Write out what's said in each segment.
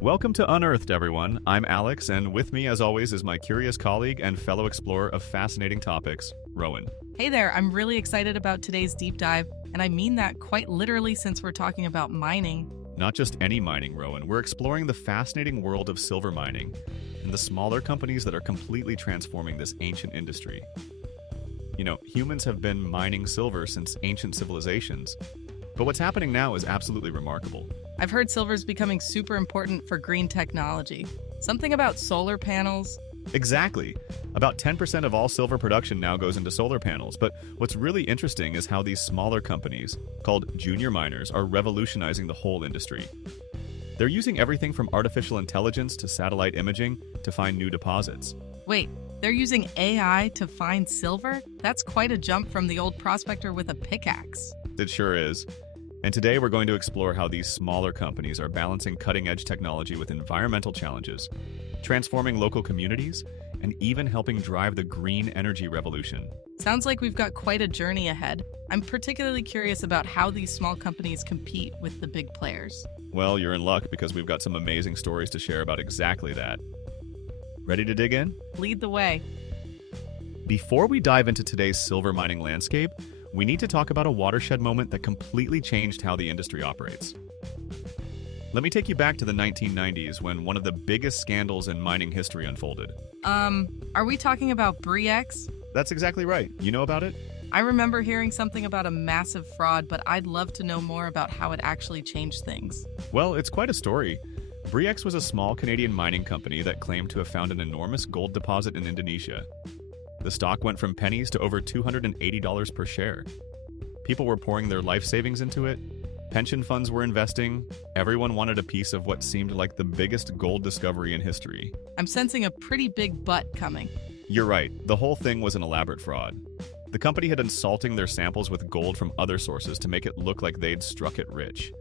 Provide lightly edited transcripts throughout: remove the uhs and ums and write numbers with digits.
Welcome to Unearthed, everyone. I'm Alex, and with me, as always, is my curious colleague and fellow explorer of fascinating topics, Rowan. Hey there, I'm really excited about today's deep dive, and I mean that quite literally since we're talking about mining. Not just any mining, Rowan. We're exploring the fascinating world of silver mining and the smaller companies that are completely transforming this ancient industry. Humans have been mining silver since ancient civilizations, but what's happening now is absolutely remarkable. I've heard silver's becoming super important for green technology. Something about solar panels. Exactly. About 10% of all silver production now goes into solar panels, but what's really interesting is how these smaller companies, called junior miners, are revolutionizing the whole industry. They're using everything from artificial intelligence to satellite imaging to find new deposits. Wait, they're using AI to find silver? That's quite a jump from the old prospector with a pickaxe. It sure is. And today we're going to explore how these smaller companies are balancing cutting-edge technology with environmental challenges, transforming local communities, and even helping drive the green energy revolution. Sounds like we've got quite a journey ahead. I'm particularly curious about how these small companies compete with the big players. Well, you're in luck because we've got some amazing stories to share about exactly that. Ready to dig in? Lead the way. Before we dive into today's silver mining landscape, we need to talk about a watershed moment that completely changed how the industry operates. Let me take you back to the 1990s when one of the biggest scandals in mining history unfolded. Are we talking about Bre-X? That's exactly right. You know about it? I remember hearing something about a massive fraud, but I'd love to know more about how it actually changed things. Well, it's quite a story. Bre-X was a small Canadian mining company that claimed to have found an enormous gold deposit in Indonesia. The stock went from pennies to over $280 per share. People were pouring their life savings into it. Pension funds were investing. Everyone wanted a piece of what seemed like the biggest gold discovery in history. I'm sensing a pretty big butt coming. You're right. The whole thing was an elaborate fraud. The company had been salting their samples with gold from other sources to make it look like they'd struck it rich.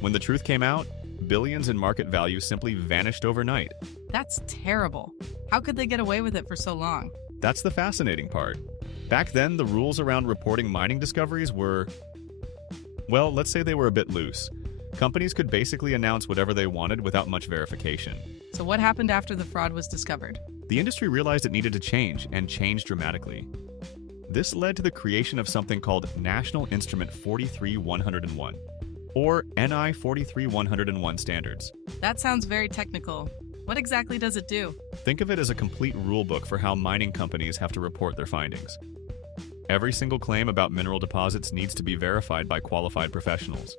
When the truth came out, billions in market value simply vanished overnight. That's terrible. How could they get away with it for so long? That's the fascinating part. Back then, the rules around reporting mining discoveries were, well, let's say they were a bit loose. Companies could basically announce whatever they wanted without much verification. So what happened after the fraud was discovered? The industry realized it needed to change, and changed dramatically. This led to the creation of something called National Instrument 43101, or NI 43101 standards. That sounds very technical. What exactly does it do? Think of it as a complete rulebook for how mining companies have to report their findings. Every single claim about mineral deposits needs to be verified by qualified professionals.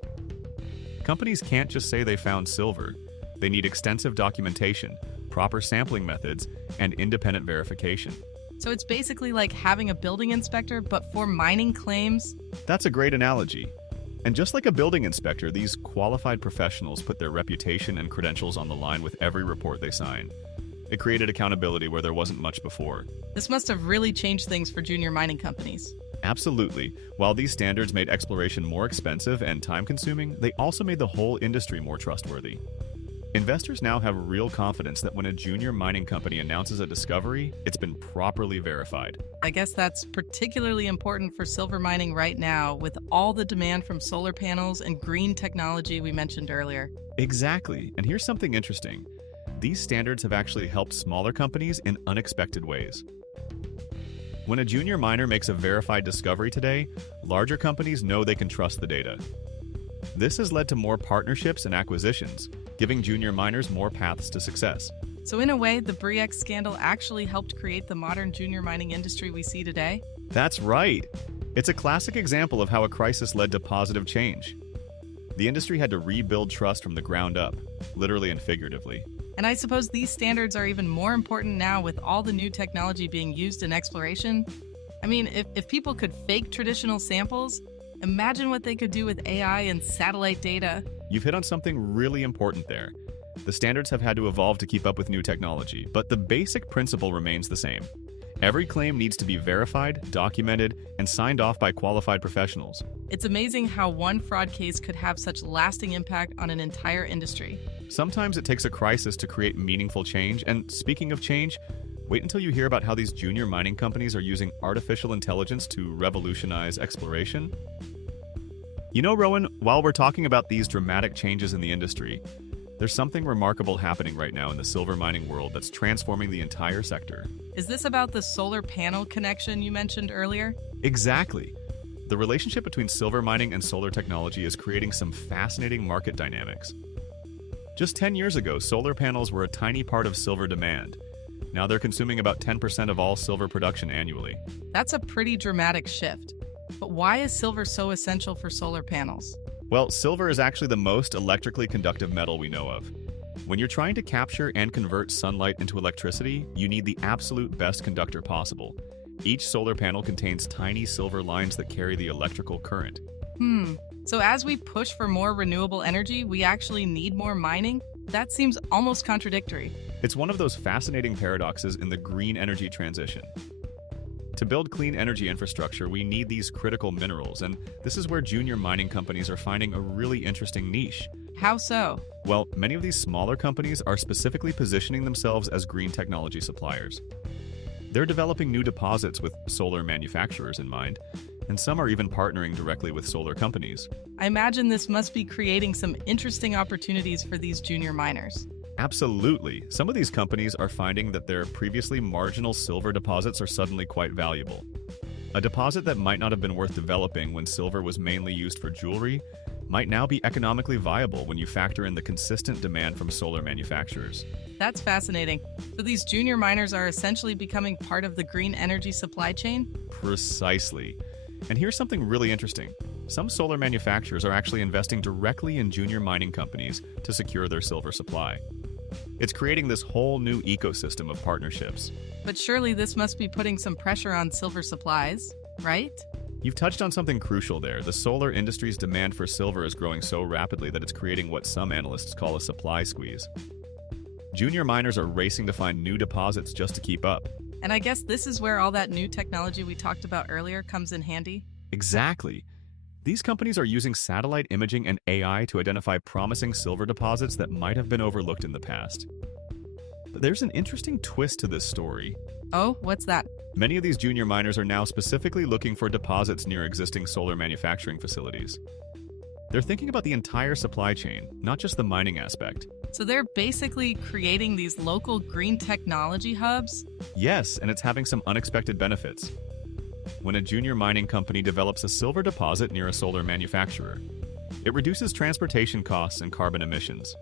Companies can't just say they found silver. They need extensive documentation, proper sampling methods, and independent verification. So it's basically like having a building inspector, but for mining claims? That's a great analogy. And just like a building inspector, these qualified professionals put their reputation and credentials on the line with every report they sign. It created accountability where there wasn't much before. This must have really changed things for junior mining companies. Absolutely. While these standards made exploration more expensive and time-consuming, they also made the whole industry more trustworthy. Investors now have real confidence that when a junior mining company announces a discovery, it's been properly verified. I guess that's particularly important for silver mining right now, with all the demand from solar panels and green technology we mentioned earlier. Exactly. And here's something interesting. These standards have actually helped smaller companies in unexpected ways. When a junior miner makes a verified discovery today, larger companies know they can trust the data. This has led to more partnerships and acquisitions, giving junior miners more paths to success. So in a way, the Bre-X scandal actually helped create the modern junior mining industry we see today? That's right. It's a classic example of how a crisis led to positive change. The industry had to rebuild trust from the ground up, literally and figuratively. And I suppose these standards are even more important now with all the new technology being used in exploration. I mean, if people could fake traditional samples, imagine what they could do with AI and satellite data. You've hit on something really important there. The standards have had to evolve to keep up with new technology, but the basic principle remains the same. Every claim needs to be verified, documented, and signed off by qualified professionals. It's amazing how one fraud case could have such lasting impact on an entire industry. Sometimes it takes a crisis to create meaningful change, and speaking of change, wait until you hear about how these junior mining companies are using artificial intelligence to revolutionize exploration. You know, Rowan, while we're talking about these dramatic changes in the industry, There's something remarkable happening right now in the silver mining world that's transforming the entire sector. Is this about the solar panel connection you mentioned earlier? Exactly. The relationship between silver mining and solar technology is creating some fascinating market dynamics. Just 10 years ago, solar panels were a tiny part of silver demand. Now they're consuming about 10% of all silver production annually. That's a pretty dramatic shift. But why is silver so essential for solar panels? Well, silver is actually the most electrically conductive metal we know of. When you're trying to capture and convert sunlight into electricity, you need the absolute best conductor possible. Each solar panel contains tiny silver lines that carry the electrical current. So as we push for more renewable energy, we actually need more mining? That seems almost contradictory. It's one of those fascinating paradoxes in the green energy transition. To build clean energy infrastructure, we need these critical minerals, and this is where junior mining companies are finding a really interesting niche. How so? Well, many of these smaller companies are specifically positioning themselves as green technology suppliers. They're developing new deposits with solar manufacturers in mind, and some are even partnering directly with solar companies. I imagine this must be creating some interesting opportunities for these junior miners. Absolutely. Some of these companies are finding that their previously marginal silver deposits are suddenly quite valuable. A deposit that might not have been worth developing when silver was mainly used for jewelry might now be economically viable when you factor in the consistent demand from solar manufacturers. That's fascinating. So these junior miners are essentially becoming part of the green energy supply chain? Precisely. And here's something really interesting. Some solar manufacturers are actually investing directly in junior mining companies to secure their silver supply. It's creating this whole new ecosystem of partnerships. But surely this must be putting some pressure on silver supplies, right? You've touched on something crucial there. The solar industry's demand for silver is growing so rapidly that it's creating what some analysts call a supply squeeze. Junior miners are racing to find new deposits just to keep up. And I guess this is where all that new technology we talked about earlier comes in handy. Exactly. These companies are using satellite imaging and AI to identify promising silver deposits that might have been overlooked in the past. But there's an interesting twist to this story. Oh, what's that? Many of these junior miners are now specifically looking for deposits near existing solar manufacturing facilities. They're thinking about the entire supply chain, not just the mining aspect. So they're basically creating these local green technology hubs? Yes, and it's having some unexpected benefits. When a junior mining company develops a silver deposit near a solar manufacturer, it reduces transportation costs and carbon emissions.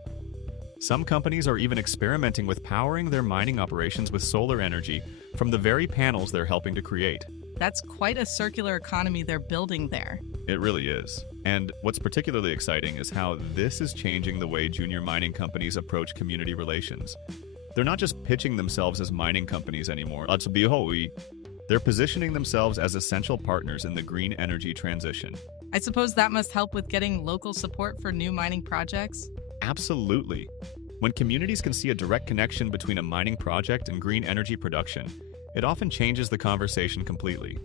Some companies are even experimenting with powering their mining operations with solar energy from the very panels they're helping to create. That's quite a circular economy they're building there. It really is. And what's particularly exciting is how this is changing the way junior mining companies approach community relations. They're not just pitching themselves as mining companies anymore. They're positioning themselves as essential partners in the green energy transition. I suppose that must help with getting local support for new mining projects? Absolutely. When communities can see a direct connection between a mining project and green energy production, it often changes the conversation completely.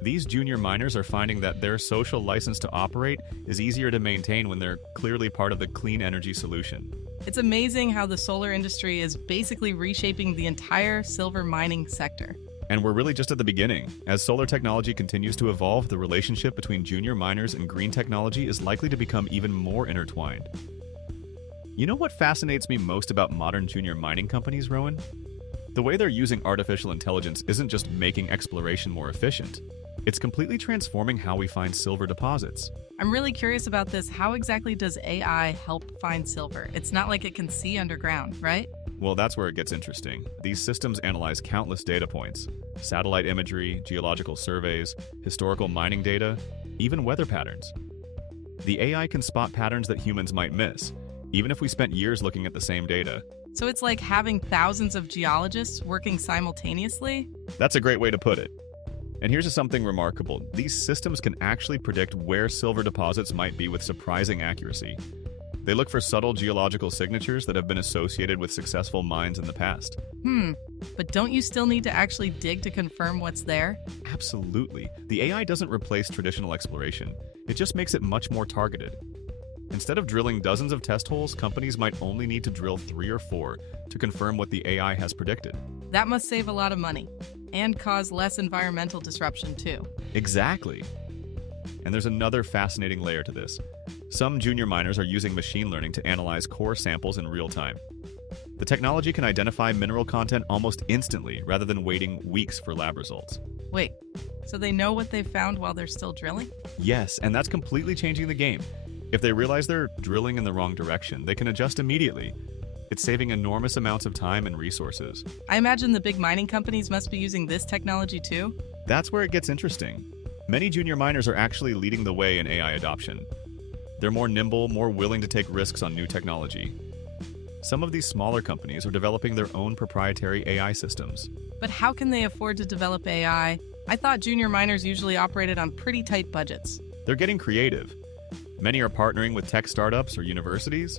These junior miners are finding that their social license to operate is easier to maintain when they're clearly part of the clean energy solution. It's amazing how the solar industry is basically reshaping the entire silver mining sector. And we're really just at the beginning. As solar technology continues to evolve, the relationship between junior miners and green technology is likely to become even more intertwined. You know what fascinates me most about modern junior mining companies, Rowan? The way they're using artificial intelligence isn't just making exploration more efficient. It's completely transforming how we find silver deposits. I'm really curious about this. How exactly does AI help find silver? It's not like it can see underground, right? Well, that's where it gets interesting. These systems analyze countless data points: satellite imagery, geological surveys, historical mining data, even weather patterns. The AI can spot patterns that humans might miss, even if we spent years looking at the same data. So it's like having thousands of geologists working simultaneously? That's a great way to put it. And here's something remarkable. These systems can actually predict where silver deposits might be with surprising accuracy. They look for subtle geological signatures that have been associated with successful mines in the past. But don't you still need to actually dig to confirm what's there? Absolutely. The AI doesn't replace traditional exploration. It just makes it much more targeted. Instead of drilling dozens of test holes, companies might only need to drill 3 or 4 to confirm what the AI has predicted. That must save a lot of money and cause less environmental disruption too. Exactly. And there's another fascinating layer to this. Some junior miners are using machine learning to analyze core samples in real time. The technology can identify mineral content almost instantly rather than waiting weeks for lab results. Wait, so they know what they found while they're still drilling? Yes, and that's completely changing the game. If they realize they're drilling in the wrong direction, they can adjust immediately. It's saving enormous amounts of time and resources. I imagine the big mining companies must be using this technology too. That's where it gets interesting. Many junior miners are actually leading the way in AI adoption. They're more nimble, more willing to take risks on new technology. Some of these smaller companies are developing their own proprietary AI systems. But how can they afford to develop AI? I thought junior miners usually operated on pretty tight budgets. They're getting creative. Many are partnering with tech startups or universities.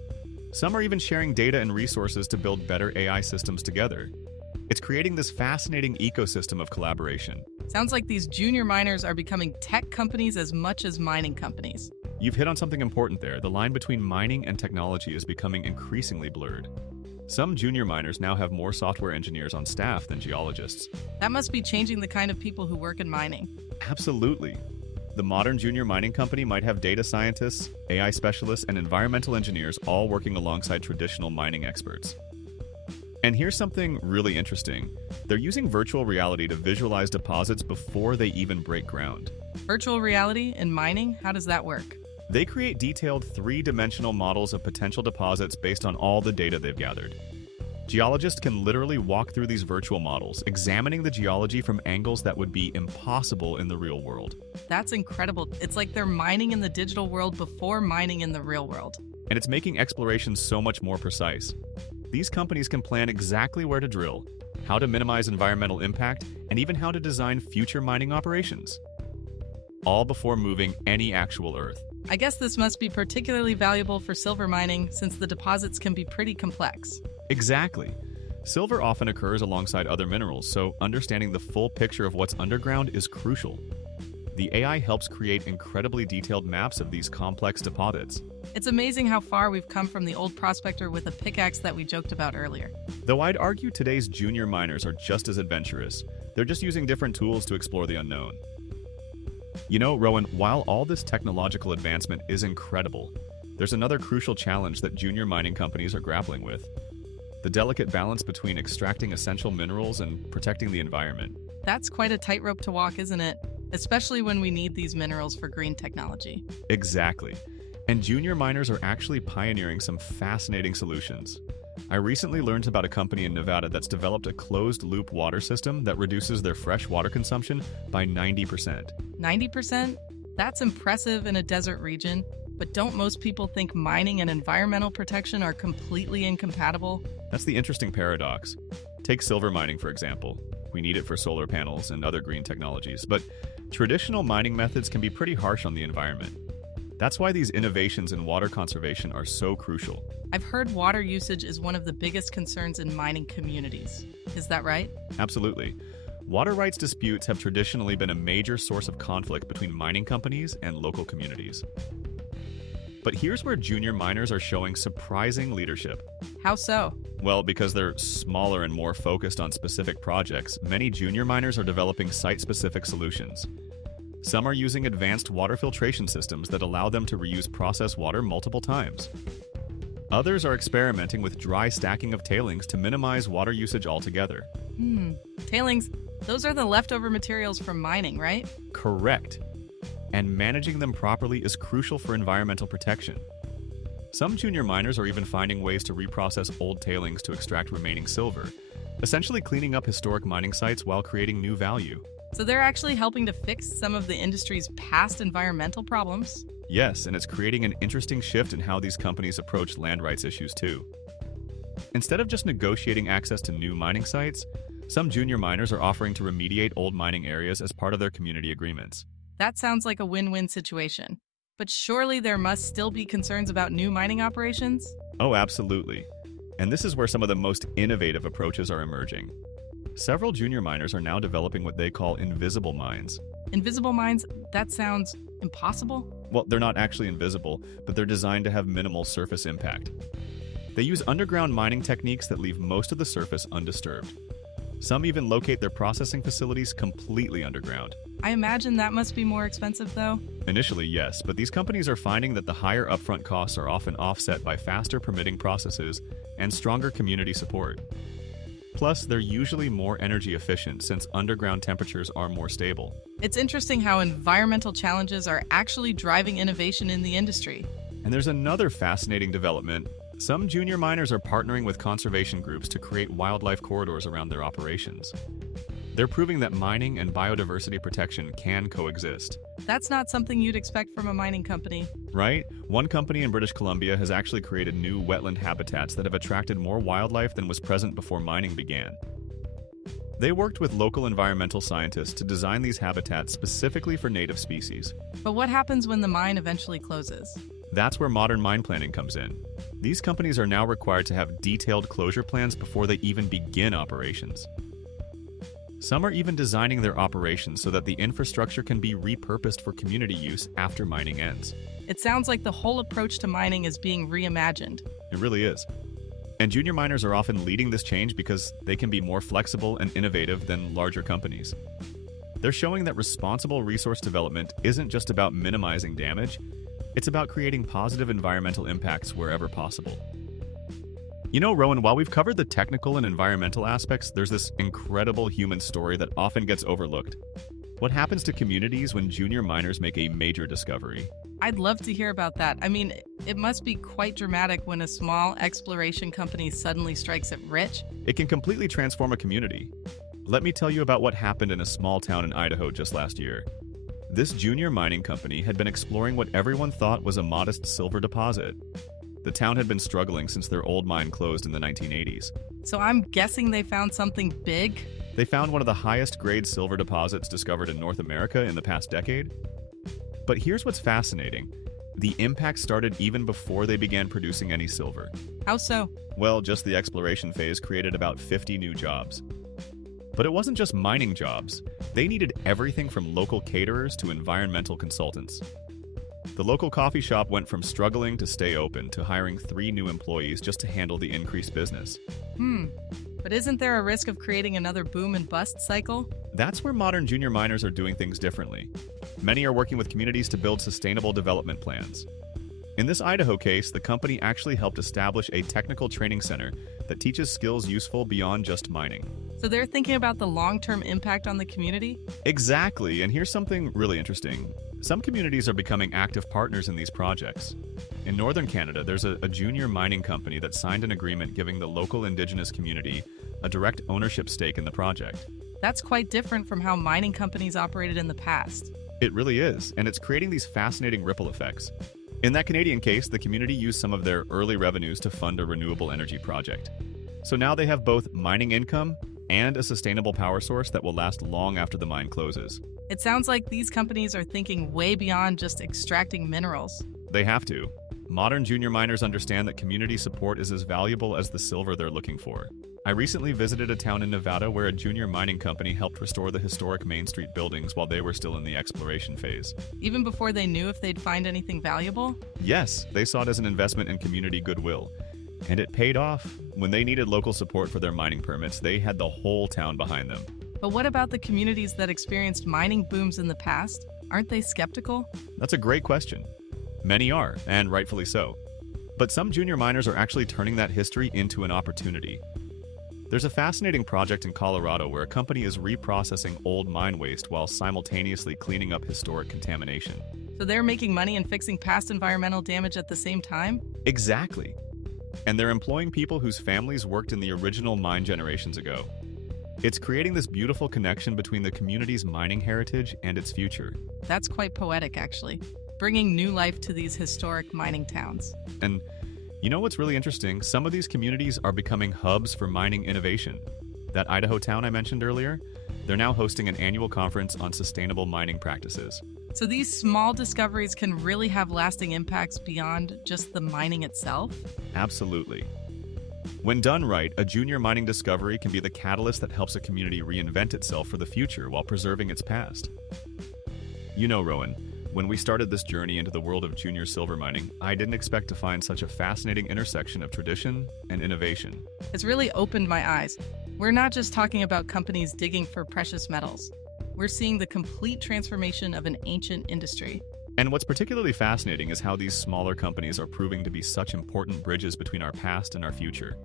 Some are even sharing data and resources to build better AI systems together. It's creating this fascinating ecosystem of collaboration. Sounds like these junior miners are becoming tech companies as much as mining companies. You've hit on something important there. The line between mining and technology is becoming increasingly blurred. Some junior miners now have more software engineers on staff than geologists. That must be changing the kind of people who work in mining. Absolutely. The modern junior mining company might have data scientists, AI specialists, and environmental engineers all working alongside traditional mining experts. And here's something really interesting. They're using virtual reality to visualize deposits before they even break ground. Virtual reality in mining? How does that work? They create detailed three-dimensional models of potential deposits based on all the data they've gathered. Geologists can literally walk through these virtual models, examining the geology from angles that would be impossible in the real world. That's incredible. It's like they're mining in the digital world before mining in the real world. And it's making exploration so much more precise. These companies can plan exactly where to drill, how to minimize environmental impact, and even how to design future mining operations. All before moving any actual earth. I guess this must be particularly valuable for silver mining since the deposits can be pretty complex. Exactly. Silver often occurs alongside other minerals, so understanding the full picture of what's underground is crucial. The AI helps create incredibly detailed maps of these complex deposits. It's amazing how far we've come from the old prospector with a pickaxe that we joked about earlier. Though I'd argue today's junior miners are just as adventurous. They're just using different tools to explore the unknown. You know, Rowan, while all this technological advancement is incredible, there's another crucial challenge that junior mining companies are grappling with. The delicate balance between extracting essential minerals and protecting the environment. That's quite a tightrope to walk, isn't it? Especially when we need these minerals for green technology. Exactly. And junior miners are actually pioneering some fascinating solutions. I recently learned about a company in Nevada that's developed a closed-loop water system that reduces their fresh water consumption by 90%. 90%? That's impressive in a desert region, but don't most people think mining and environmental protection are completely incompatible? That's the interesting paradox. Take silver mining, for example. We need it for solar panels and other green technologies, but traditional mining methods can be pretty harsh on the environment. That's why these innovations in water conservation are so crucial. I've heard water usage is one of the biggest concerns in mining communities. Is that right? Absolutely. Water rights disputes have traditionally been a major source of conflict between mining companies and local communities. But here's where junior miners are showing surprising leadership. How so? Well, because they're smaller and more focused on specific projects, many junior miners are developing site-specific solutions. Some are using advanced water filtration systems that allow them to reuse processed water multiple times. Others are experimenting with dry stacking of tailings to minimize water usage altogether. Tailings, those are the leftover materials from mining, right? Correct. And managing them properly is crucial for environmental protection. Some junior miners are even finding ways to reprocess old tailings to extract remaining silver, essentially cleaning up historic mining sites while creating new value. So they're actually helping to fix some of the industry's past environmental problems? Yes, and it's creating an interesting shift in how these companies approach land rights issues too. Instead of just negotiating access to new mining sites, some junior miners are offering to remediate old mining areas as part of their community agreements. That sounds like a win-win situation. But surely there must still be concerns about new mining operations? Oh, absolutely. And this is where some of the most innovative approaches are emerging. Several junior miners are now developing what they call invisible mines. Invisible mines? That sounds impossible? Well, they're not actually invisible, but they're designed to have minimal surface impact. They use underground mining techniques that leave most of the surface undisturbed. Some even locate their processing facilities completely underground. I imagine that must be more expensive, though. Initially, yes, but these companies are finding that the higher upfront costs are often offset by faster permitting processes and stronger community support. Plus, they're usually more energy efficient since underground temperatures are more stable. It's interesting how environmental challenges are actually driving innovation in the industry. And there's another fascinating development. Some junior miners are partnering with conservation groups to create wildlife corridors around their operations. They're proving that mining and biodiversity protection can coexist. That's not something you'd expect from a mining company. Right? One company in British Columbia has actually created new wetland habitats that have attracted more wildlife than was present before mining began. They worked with local environmental scientists to design these habitats specifically for native species. But what happens when the mine eventually closes? That's where modern mine planning comes in. These companies are now required to have detailed closure plans before they even begin operations. Some are even designing their operations so that the infrastructure can be repurposed for community use after mining ends. It sounds like the whole approach to mining is being reimagined. It really is. And junior miners are often leading this change because they can be more flexible and innovative than larger companies. They're showing that responsible resource development isn't just about minimizing damage, it's about creating positive environmental impacts wherever possible. You know, Rowan, while we've covered the technical and environmental aspects, there's this incredible human story that often gets overlooked. What happens to communities when junior miners make a major discovery? I'd love to hear about that. I mean, it must be quite dramatic when a small exploration company suddenly strikes it rich. It can completely transform a community. Let me tell you about what happened in a small town in Idaho just last year. This junior mining company had been exploring what everyone thought was a modest silver deposit. The town had been struggling since their old mine closed in the 1980s. So I'm guessing they found something big? They found one of the highest grade silver deposits discovered in North America in the past decade. But here's what's fascinating. The impact started even before they began producing any silver. How so? Well, just the exploration phase created about 50 new jobs. But it wasn't just mining jobs. They needed everything from local caterers to environmental consultants. The local coffee shop went from struggling to stay open to hiring 3 new employees just to handle the increased business. But isn't there a risk of creating another boom and bust cycle? That's where modern junior miners are doing things differently. Many are working with communities to build sustainable development plans. In this Idaho case, the company actually helped establish a technical training center that teaches skills useful beyond just mining. So they're thinking about the long-term impact on the community? Exactly, and here's something really interesting. Some communities are becoming active partners in these projects. In northern Canada, there's a junior mining company that signed an agreement giving the local Indigenous community a direct ownership stake in the project. That's quite different from how mining companies operated in the past. It really is, and it's creating these fascinating ripple effects. In that Canadian case, the community used some of their early revenues to fund a renewable energy project. So now they have both mining income and a sustainable power source that will last long after the mine closes. It sounds like these companies are thinking way beyond just extracting minerals. They have to. Modern junior miners understand that community support is as valuable as the silver they're looking for. I recently visited a town in Nevada where a junior mining company helped restore the historic Main Street buildings while they were still in the exploration phase. Even before they knew if they'd find anything valuable? Yes, they saw it as an investment in community goodwill. And it paid off. When they needed local support for their mining permits, they had the whole town behind them. But what about the communities that experienced mining booms in the past? Aren't they skeptical? That's a great question. Many are, and rightfully so. But some junior miners are actually turning that history into an opportunity. There's a fascinating project in Colorado where a company is reprocessing old mine waste while simultaneously cleaning up historic contamination. So they're making money and fixing past environmental damage at the same time? Exactly. And they're employing people whose families worked in the original mine generations ago. It's creating this beautiful connection between the community's mining heritage and its future. That's quite poetic, actually, bringing new life to these historic mining towns. And you know what's really interesting? Some of these communities are becoming hubs for mining innovation. That Idaho town I mentioned earlier, they're now hosting an annual conference on sustainable mining practices. So these small discoveries can really have lasting impacts beyond just the mining itself? Absolutely. When done right, a junior mining discovery can be the catalyst that helps a community reinvent itself for the future while preserving its past. You know, Rowan, when we started this journey into the world of junior silver mining, I didn't expect to find such a fascinating intersection of tradition and innovation. It's really opened my eyes. We're not just talking about companies digging for precious metals. We're seeing the complete transformation of an ancient industry. And what's particularly fascinating is how these smaller companies are proving to be such important bridges between our past and our future.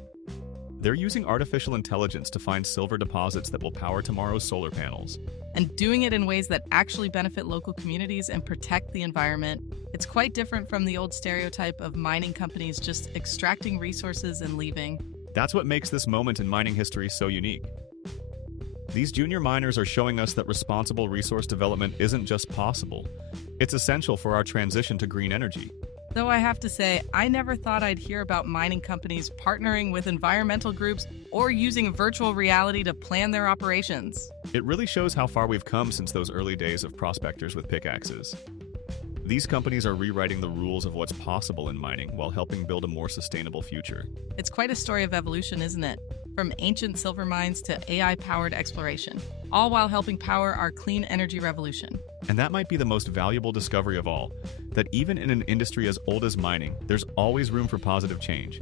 They're using artificial intelligence to find silver deposits that will power tomorrow's solar panels. And doing it in ways that actually benefit local communities and protect the environment. It's quite different from the old stereotype of mining companies just extracting resources and leaving. That's what makes this moment in mining history so unique. These junior miners are showing us that responsible resource development isn't just possible, it's essential for our transition to green energy. Though I have to say, I never thought I'd hear about mining companies partnering with environmental groups or using virtual reality to plan their operations. It really shows how far we've come since those early days of prospectors with pickaxes. These companies are rewriting the rules of what's possible in mining while helping build a more sustainable future. It's quite a story of evolution, isn't it? From ancient silver mines to AI-powered exploration, all while helping power our clean energy revolution. And that might be the most valuable discovery of all, that even in an industry as old as mining, there's always room for positive change.